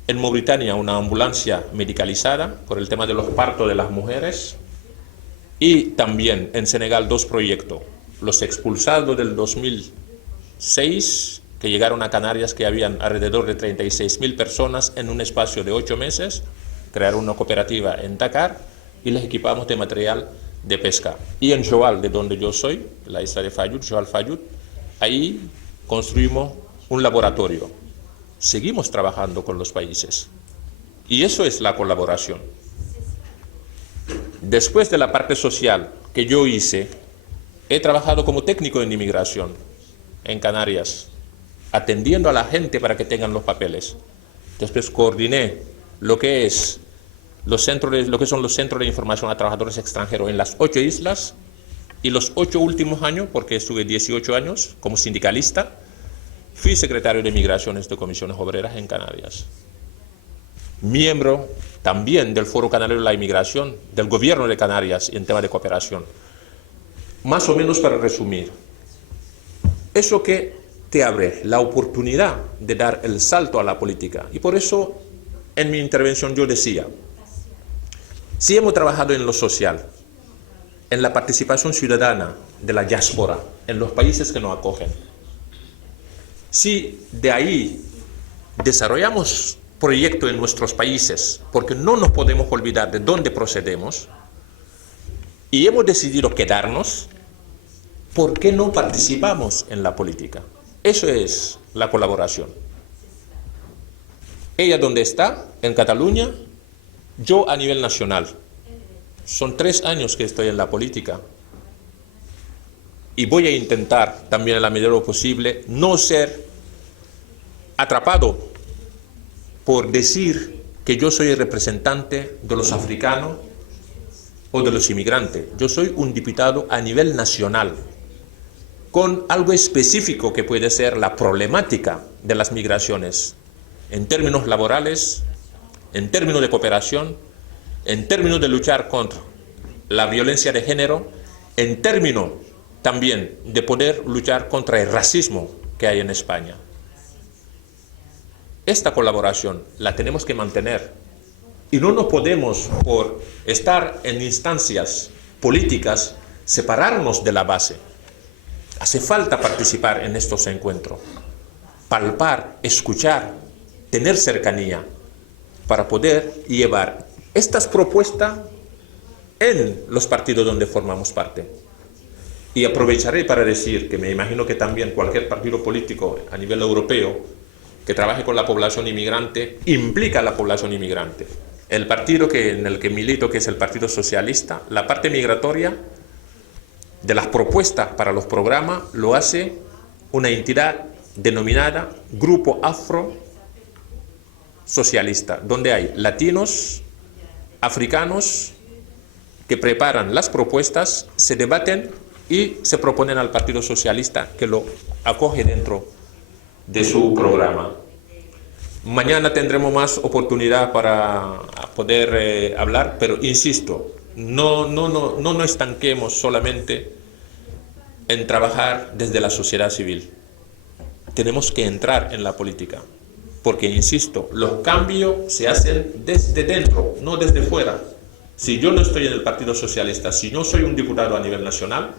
En Mauritania una ambulancia medicalizada por el tema de los partos de las mujeres. Y también en Senegal 2 proyectos. Los expulsados del 2006, que llegaron a Canarias, que habían alrededor de 36.000 personas en un espacio de 8 meses, crearon una cooperativa en Dakar y les equipamos de material de pesca. Y en Joal, de donde yo soy, la isla de Fayud, Joal Fayud, ahí construimos un laboratorio. Seguimos trabajando con los países. Y eso es la colaboración. Después de la parte social que yo hice, he trabajado como técnico en inmigración en Canarias, atendiendo a la gente para que tengan los papeles. Después coordiné lo que son los centros de información a trabajadores extranjeros en las 8 islas, y los 8 últimos años, porque estuve 18 años como sindicalista, fui secretario de Migraciones de Comisiones Obreras en Canarias. Miembro también del Foro Canario de la Inmigración, del Gobierno de Canarias en tema de cooperación. Más o menos para resumir, eso que te abre la oportunidad de dar el salto a la política. Y por eso en mi intervención yo decía, si hemos trabajado en lo social, en la participación ciudadana de la diáspora, en los países que nos acogen, si de ahí desarrollamos proyectos en nuestros países, porque no nos podemos olvidar de dónde procedemos, y hemos decidido quedarnos, ¿por qué no participamos en la política? Eso es la colaboración. Ella donde está, en Cataluña, yo a nivel nacional. Son 3 años que estoy en la política. Y voy a intentar también en la medida de lo posible no ser atrapado por decir que yo soy el representante de los africanos o de los inmigrantes. Yo soy un diputado a nivel nacional, con algo específico que puede ser la problemática de las migraciones, en términos laborales, en términos de cooperación, en términos de luchar contra la violencia de género, en términos también de poder luchar contra el racismo que hay en España. Esta colaboración la tenemos que mantener y no nos podemos, por estar en instancias políticas, separarnos de la base. Hace falta participar en estos encuentros, palpar, escuchar, tener cercanía para poder llevar estas propuestas en los partidos donde formamos parte. Y aprovecharé para decir que me imagino que también cualquier partido político a nivel europeo que trabaje con la población inmigrante implica a la población inmigrante. El partido en el que milito, que es el Partido Socialista, la parte migratoria de las propuestas para los programas lo hace una entidad denominada Grupo Afro Socialista, donde hay latinos, africanos, que preparan las propuestas, se debaten y se proponen al Partido Socialista, que lo acoge dentro de su programa. Mañana tendremos más oportunidad para poder hablar, pero insisto, no nos estanquemos solamente en trabajar desde la sociedad civil. Tenemos que entrar en la política. Porque, insisto, los cambios se hacen desde dentro, no desde fuera. Si yo no estoy en el Partido Socialista, si no soy un diputado a nivel nacional,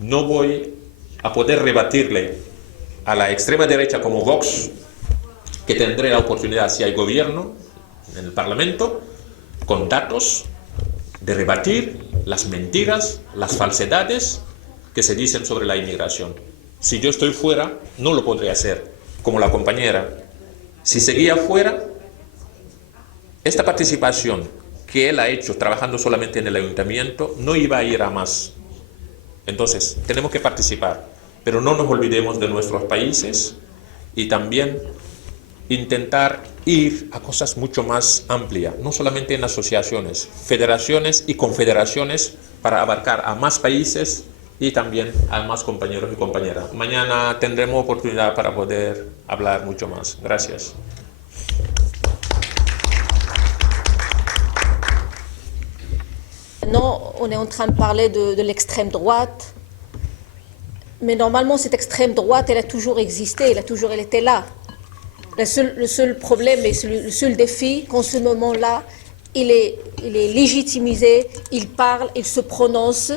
no voy a poder rebatirle a la extrema derecha como Vox, que tendré la oportunidad, si hay gobierno en el Parlamento, con datos, de rebatir las mentiras, las falsedades que se dicen sobre la inmigración. Si yo estoy fuera, no lo podré hacer, como la compañera. Si seguía fuera, esta participación que él ha hecho trabajando solamente en el ayuntamiento no iba a ir a más. Entonces, tenemos que participar, pero no nos olvidemos de nuestros países y también intentar ir a cosas mucho más amplias, no solamente en asociaciones, federaciones y confederaciones para abarcar a más países y también a más compañeros y compañeras. Mañana tendremos oportunidad para poder hablar mucho más. Gracias. Non, on est en train de parler de l'extrême droite, mais normalement cette extrême droite, elle a toujours existé, elle était là. Le seul problème et le seul défi qu'en ce moment-là, il est légitimisé, il parle, il se prononce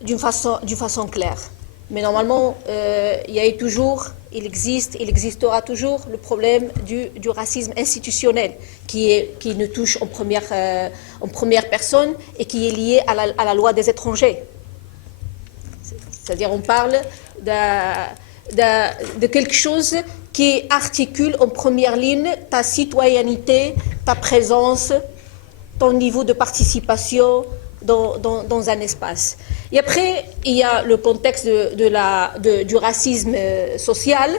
d'une façon claire. Mais normalement, il y a eu toujours, il existera toujours le problème du racisme institutionnel qui nous touche en première personne et qui est lié à la loi des étrangers. C'est-à-dire on parle de quelque chose qui articule en première ligne ta citoyenneté, ta présence, ton niveau de participation dans un espace. Et après, il y a le contexte du racisme social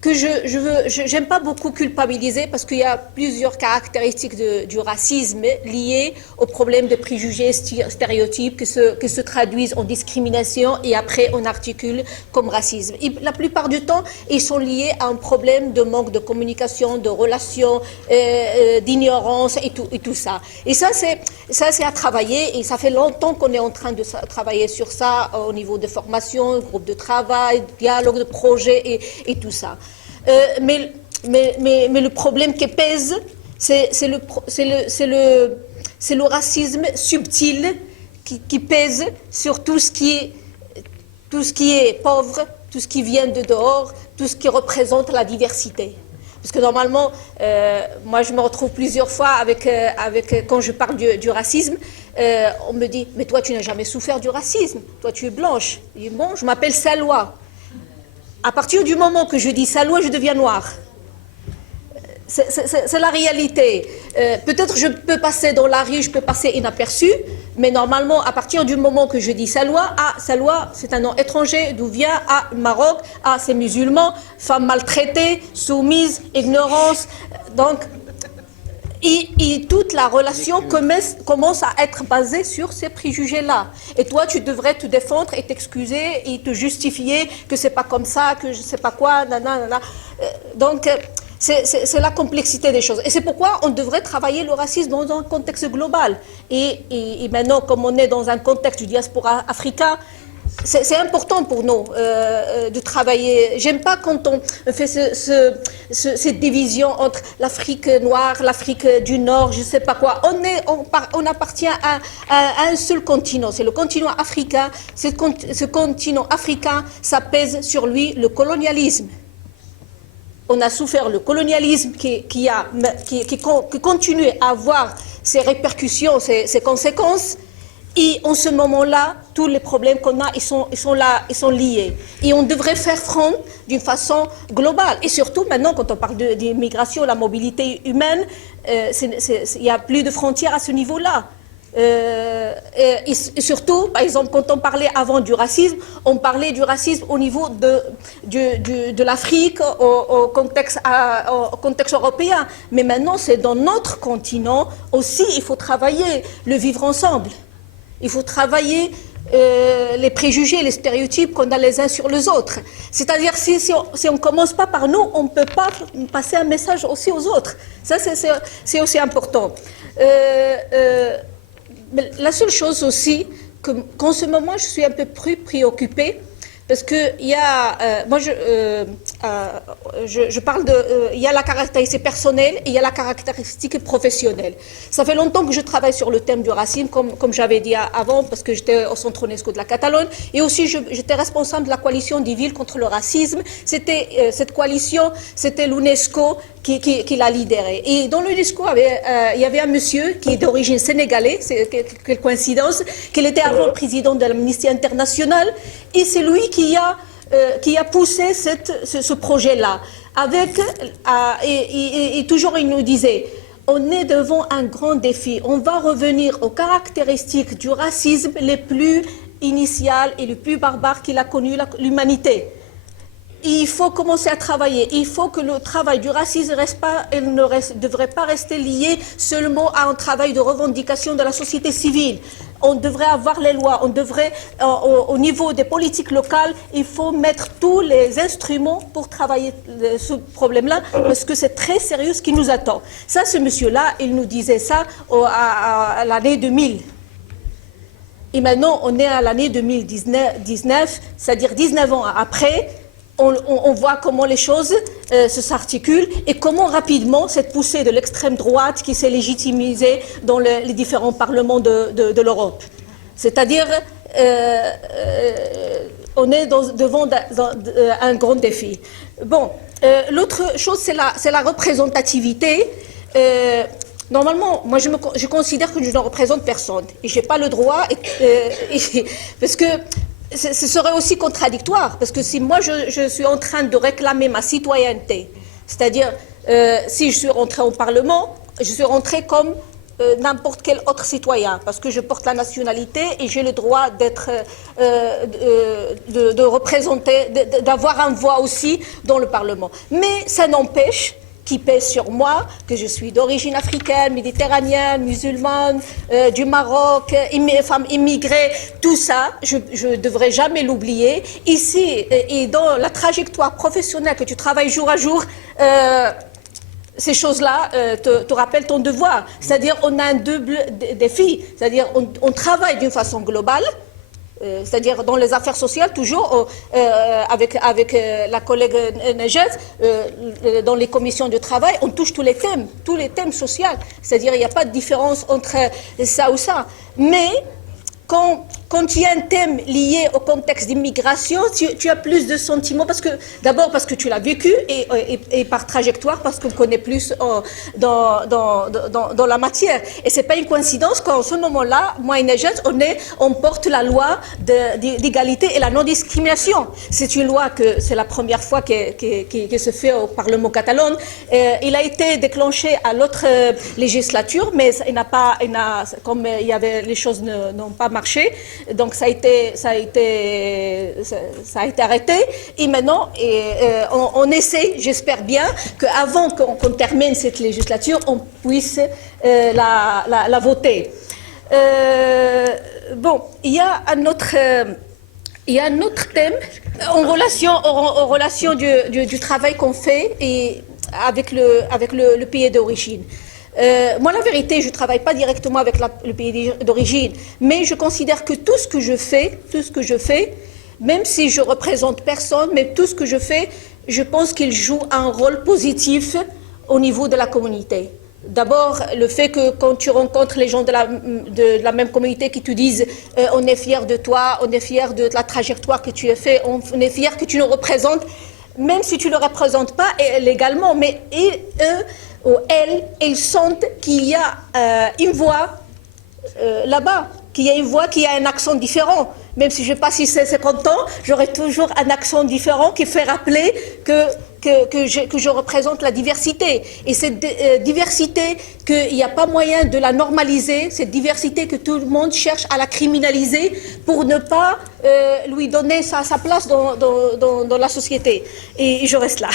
que j'aime pas beaucoup culpabiliser parce qu'il y a plusieurs caractéristiques du racisme liées au problème de préjugés, stéréotypes qui se traduisent en discrimination et après on articule comme racisme. Et la plupart du temps, ils sont liés à un problème de manque de communication, de relations, d'ignorance et tout ça. Et ça c'est à travailler et ça fait longtemps qu'on est en train de travailler sur ça au niveau de formation, groupe de travail, dialogue de projet et tout ça. Mais le problème qui pèse, c'est le racisme subtil qui pèse sur tout ce qui est pauvre, tout ce qui vient de dehors, tout ce qui représente la diversité. Parce que normalement, moi je me retrouve plusieurs fois quand je parle du racisme, on me dit « mais toi tu n'as jamais souffert du racisme, toi tu es blanche ». Je dis « bon, je m'appelle Salwa ». À partir du moment que je dis Salwa, je deviens noire. C'est la réalité. Peut-être je peux passer dans la rue, je peux passer inaperçu, mais normalement, à partir du moment que je dis Salwa, Salwa, c'est un nom étranger, d'où vient, Maroc, c'est musulman, femme maltraitée, soumise, ignorance. Donc, et toute la relation commence à être basée sur ces préjugés-là. Et toi, tu devrais te défendre et t'excuser et te justifier que c'est pas comme ça, que je sais pas quoi, nanana. Donc, c'est la complexité des choses. Et c'est pourquoi on devrait travailler le racisme dans un contexte global. Et maintenant, comme on est dans un contexte du diaspora africain, c'est important pour nous de travailler. J'aime pas quand on fait cette division entre l'Afrique noire, l'Afrique du Nord, je sais pas quoi. On appartient à un seul continent, c'est le continent africain. Ce continent africain, ça pèse sur lui le colonialisme. On a souffert le colonialisme qui continue à avoir ses répercussions, ses conséquences. Et en ce moment-là, tous les problèmes qu'on a, ils sont là, ils sont liés. Et on devrait faire front d'une façon globale. Et surtout, maintenant, quand on parle d'immigration, la mobilité humaine, il n'y a plus de frontières à ce niveau-là. Et surtout, par exemple, quand on parlait avant du racisme, on parlait du racisme au niveau de l'Afrique, au contexte européen. Mais maintenant, c'est dans notre continent aussi, il faut travailler le vivre ensemble. Il faut travailler les préjugés, les stéréotypes qu'on a les uns sur les autres. C'est-à-dire, si on ne commence pas par nous, on ne peut pas passer un message aussi aux autres. Ça, c'est aussi important. Mais la seule chose aussi, qu'en ce moment, je suis un peu plus préoccupée, Parce que il y a, moi je parle de, il y a la caractéristique personnelle et il y a la caractéristique professionnelle. Ça fait longtemps que je travaille sur le thème du racisme, comme j'avais dit avant, parce que j'étais au Centre UNESCO de la Catalogne, et aussi j'étais responsable de la coalition des villes contre le racisme. C'était cette coalition, c'était l'UNESCO qui l'a lidérée. Et dans l'UNESCO, il y avait un monsieur qui est d'origine sénégalaise, quelle coïncidence, qu'il était avant le président de l'Amnesty International, et c'est lui qui a poussé ce projet-là. Et toujours il nous disait, on est devant un grand défi, on va revenir aux caractéristiques du racisme les plus initiales et les plus barbares qu'il a connu l'humanité. Il faut commencer à travailler. Il faut que le travail du racisme ne devrait pas rester lié seulement à un travail de revendication de la société civile. On devrait avoir les lois, on devrait, au niveau des politiques locales, il faut mettre tous les instruments pour travailler ce problème-là, parce que c'est très sérieux ce qui nous attend. Ça, ce monsieur-là, il nous disait ça à l'année 2000. Et maintenant, on est à l'année 2019, c'est-à-dire 19 ans après. On voit comment les choses s'articulent et comment rapidement cette poussée de l'extrême droite qui s'est légitimisée dans les différents parlements de l'Europe. C'est-à-dire, on est devant un grand défi. Bon, l'autre chose, c'est la représentativité. Normalement, moi, je considère que je ne représente personne. Et je n'ai pas le droit, parce que ce serait aussi contradictoire, parce que si moi je suis en train de réclamer ma citoyenneté, c'est-à-dire si je suis rentrée au Parlement, je suis rentrée comme n'importe quel autre citoyen, parce que je porte la nationalité et j'ai le droit de représenter, d'avoir une voix aussi dans le Parlement. Mais ça n'empêche qui pèse sur moi, que je suis d'origine africaine, méditerranéenne, musulmane, du Maroc, femme immigrée, tout ça, je ne devrais jamais l'oublier. Ici, et dans la trajectoire professionnelle que tu travailles jour à jour, ces choses-là te rappellent ton devoir. C'est-à-dire, on a un double défi. C'est-à-dire, on travaille d'une façon globale, c'est-à-dire dans les affaires sociales, toujours avec la collègue Nejat, dans les commissions de travail, on touche tous les thèmes sociaux. C'est-à-dire il n'y a pas de différence entre ça ou ça. Mais quand il y a un thème lié au contexte d'immigration, tu as plus de sentiments, d'abord parce que tu l'as vécu, et par trajectoire, parce qu'on connaît plus dans la matière. Et ce n'est pas une coïncidence qu'en ce moment-là, moi et Nejat, on porte la loi d'égalité et la non-discrimination. C'est une loi c'est la première fois que se fait au Parlement catalan. Il a été déclenché à l'autre législature, mais comme les choses n'ont pas marché, donc ça a été arrêté. Et maintenant, on essaie, j'espère bien, qu'avant qu'on termine cette législature, on puisse la voter. Bon, il y a un autre thème en relation du travail qu'on fait avec le pays d'origine. Moi, la vérité, je ne travaille pas directement avec le pays d'origine, mais je considère que tout ce que je fais, même si je représente personne, mais tout ce que je fais, je pense qu'il joue un rôle positif au niveau de la communauté. D'abord, le fait que quand tu rencontres les gens de la même communauté qui te disent on est fiers de toi, on est fiers de la trajectoire que tu as fait, on est fiers que tu nous représentes, même si tu ne le représentes pas légalement, mais eux ou elles, ils sentent qu'il y a une voix là-bas, qu'il y a une voix qui a un accent différent. Même si je ne sais pas si c'est 50 ans, j'aurai toujours un accent différent qui fait rappeler que je représente la diversité. Et cette diversité, qu'il n'y a pas moyen de la normaliser, cette diversité que tout le monde cherche à la criminaliser pour ne pas lui donner sa place dans la société. Et je reste là.